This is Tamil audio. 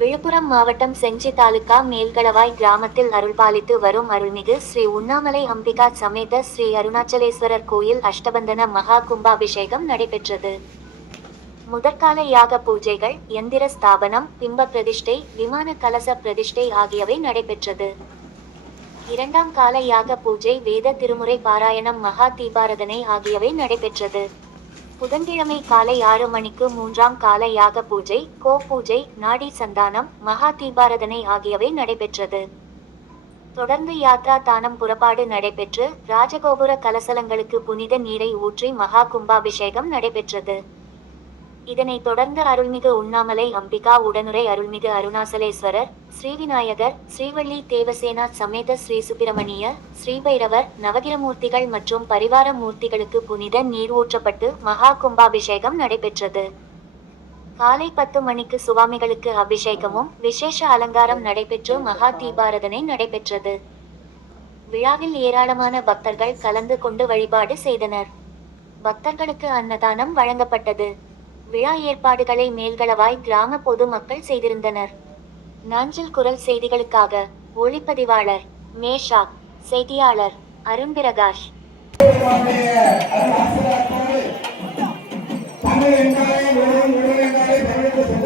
விழுப்புரம் மாவட்டம் செஞ்சி தாலுகா மேல்களவாய் கிராமத்தில் அருள்பாலித்து வரும் அருள்மிகு ஸ்ரீ உண்ணாமலை அம்பிகா சமேத ஸ்ரீ அருணாச்சலேஸ்வரர் கோயில் அஷ்டபந்தன மகா கும்பாபிஷேகம் நடைபெற்றது. முதற்கால யாக பூஜைகள் எந்திர ஸ்தாபனம் பிம்ப பிரதிஷ்டை விமான கலச பிரதிஷ்டை ஆகியவை நடைபெற்றது. இரண்டாம் கால யாக பூஜை வேத திருமுறை பாராயணம் மகா தீபாரதனை ஆகியவை நடைபெற்றது. புதன்கிழமை காலை ஆறு மணிக்கு மூன்றாம் கால யாக பூஜை கோ பூஜை நாடி சந்தானம் மகா தீபாரதனை ஆகியவை நடைபெற்றது. தொடர்ந்து யாத்ரா தானம் புறப்பாடு நடைபெற்று ராஜகோபுர கலசலங்களுக்கு புனித நீரை ஊற்றி மகா கும்பாபிஷேகம் நடைபெற்றது. இதனைத் தொடர்ந்து அருள்மிகு உண்ணாமலை அம்பிகா உடனுரை அருள்மிகு அருணாசலேஸ்வரர் ஸ்ரீவிநாயகர் ஸ்ரீவள்ளி தேவசேனா சமேத ஸ்ரீ சுப்பிரமணிய ஸ்ரீபைரவர் நவகிரமூர்த்திகள் மற்றும் பரிவார மூர்த்திகளுக்கு புனித நீர் ஊற்றப்பட்டு மகா கும்பாபிஷேகம் நடைபெற்றது. காலை பத்து மணிக்கு சுவாமிகளுக்கு அபிஷேகமும் விசேஷ அலங்காரம் நடைபெற்று மகா தீபாரதனை நடைபெற்றது. விழாவில் ஏராளமான பக்தர்கள் கலந்து கொண்டு வழிபாடு செய்தனர். பக்தர்களுக்கு அன்னதானம் வழங்கப்பட்டது. விழா ஏற்பாடுகளை மேல்களவாய் கிராம பொதுமக்கள் செய்திருந்தனர் நாஞ்சல் குரல் செய்திகளுக்காக ஒளிப்பதிவாளர் மேஷா செய்தியாளர் அருண் பிரகாஷ் தமிழ் என்றாலே உடல் உடல் என்றாலே தமிழுக்கு